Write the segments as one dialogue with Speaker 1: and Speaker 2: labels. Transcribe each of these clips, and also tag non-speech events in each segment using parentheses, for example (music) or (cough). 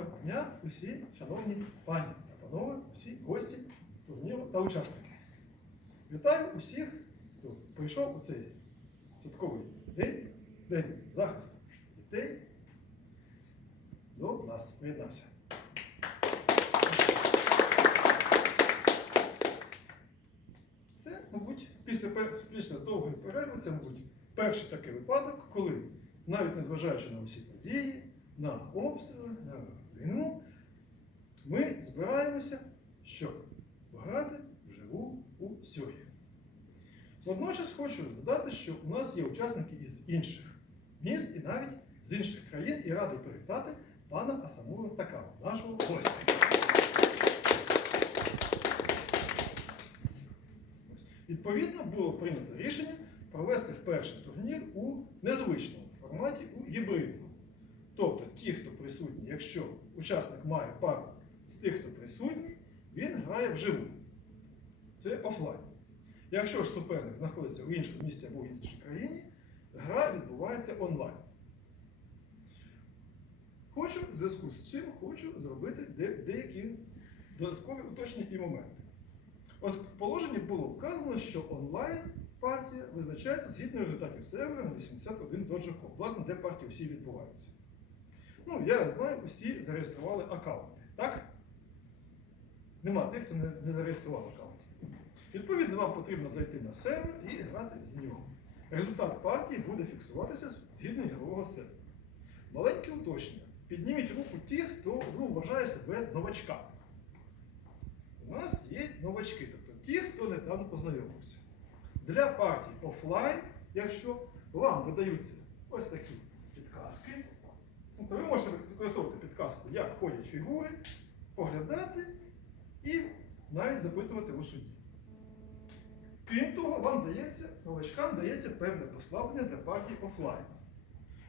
Speaker 1: Доброго дня усі шановні пані та панове, усі гості турніру та учасники. Вітаю усіх, хто прийшов у цей святковий день, день захисту дітей. До нас приєднався. Це, мабуть, після, після довгої перерви, це, мабуть, перший такий випадок, коли, навіть незважаючи на усі події, на обстріли, на збираємося, щоб пограти вживу у сьогодні. Водночас хочу додати, що у нас є учасники із інших міст і навіть з інших країн, і радий привітати пана Асамура Такава, нашого гостя. Відповідно, було прийнято рішення провести вперше турнір у незвичному форматі, у гібридному. Тобто ті, хто присутні, якщо учасник має пару з тих, хто присутній, він грає вживу. Це офлайн. Якщо ж суперник знаходиться в іншому місті або в іншій країні, гра відбувається онлайн. Хочу в зв'язку з цим хочу зробити де- деякі додаткові уточнення і моменти. Ось в положенні було вказано, що онлайн партія визначається згідно результатів сервера на 81.com, власне, де партії всі відбуваються. Ну, я знаю, усі зареєстрували аккаунти, так? Нема тих, хто не, не зареєстрував аккаунт. Відповідно, вам потрібно зайти на сервер і грати з нього. Результат партії буде фіксуватися згідно ігрового сервера. Маленьке уточнення. Підніміть руку ті, хто ну, вважає себе новачками. У нас є новачки, тобто ті, хто недавно познайомився. Для партій офлайн, якщо вам видаються ось такі підказки, ну, то ви можете використовувати підказку, як ходять фігури, поглядати і навіть запитувати у судді. Крім того, вам дається, новачкам дається певне послаблення для партій офлайн.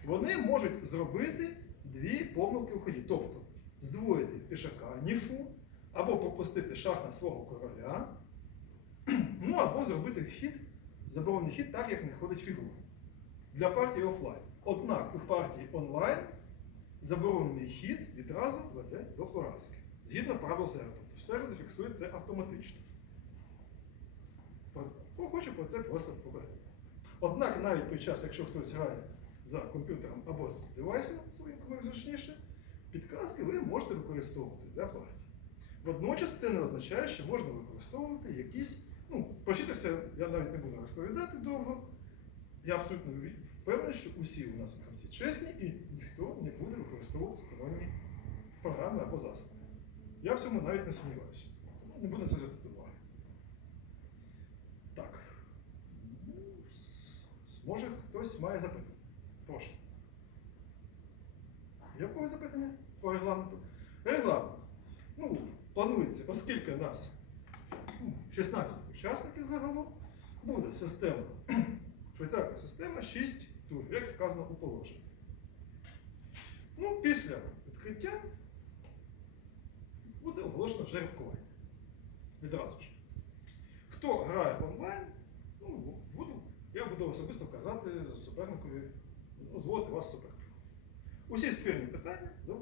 Speaker 1: Вони можуть зробити дві помилки у ході, тобто здвоїти пішака ніфу, або пропустити шах на свого короля, (clears throat) ну або зробити хід, заборонений хід так, як не ходить фігура. Для партії офлайн. Однак у партії онлайн заборонений хід відразу веде до поразки. Згідно правил сервера. Сервер зафіксує це автоматично. Ну, Хочу про це просто попередити. Однак навіть під час, якщо хтось грає за комп'ютером або з девайсом своїм, кому зручніше, підказки ви можете використовувати для партії. Водночас це не означає, що можна використовувати якісь, ну, про читерство я навіть не буду розповідати довго. Я абсолютно впевнений, що усі у нас гравці чесні і ніхто не буде використовувати сторонні програми або засоби. Я в цьому навіть не сумніваюся. Тому не буду це звертати уваги. Так. Ну, Може хтось має запитання? Прошу. Є в когось запитання по регламенту? Регламент. Ну, планується, оскільки нас ну, 16 учасників загалом, буде система, (clears throat) швейцарська система 6 турів, як вказано у положенні. Ну, після відкриття буде оголошено жеребкування. Відразу ж. Хто грає онлайн, ну, буду, я буду особисто вказати суперникові, ну, зводити вас суперником. Усі спірні питання до.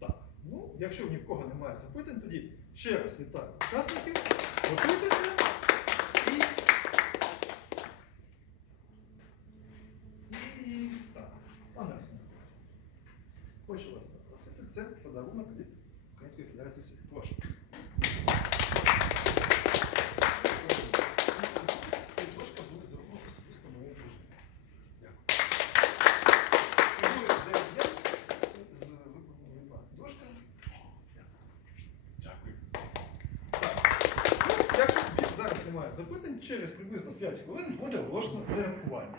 Speaker 1: Так, ну, якщо ні в кого немає запитань, тоді ще раз вітаю учасників, готуйтеся і. І так, пане Арсене, хочу вас попросити, це подарунок від Української Федерації. Ці дошка були зроблені особисто моєю дружиною. Дякую. Фігури 9 з виконаними дошками.
Speaker 2: Дякую.
Speaker 1: Ну, зараз немає запитань, через приблизно 5 хвилин буде оголошено рахування.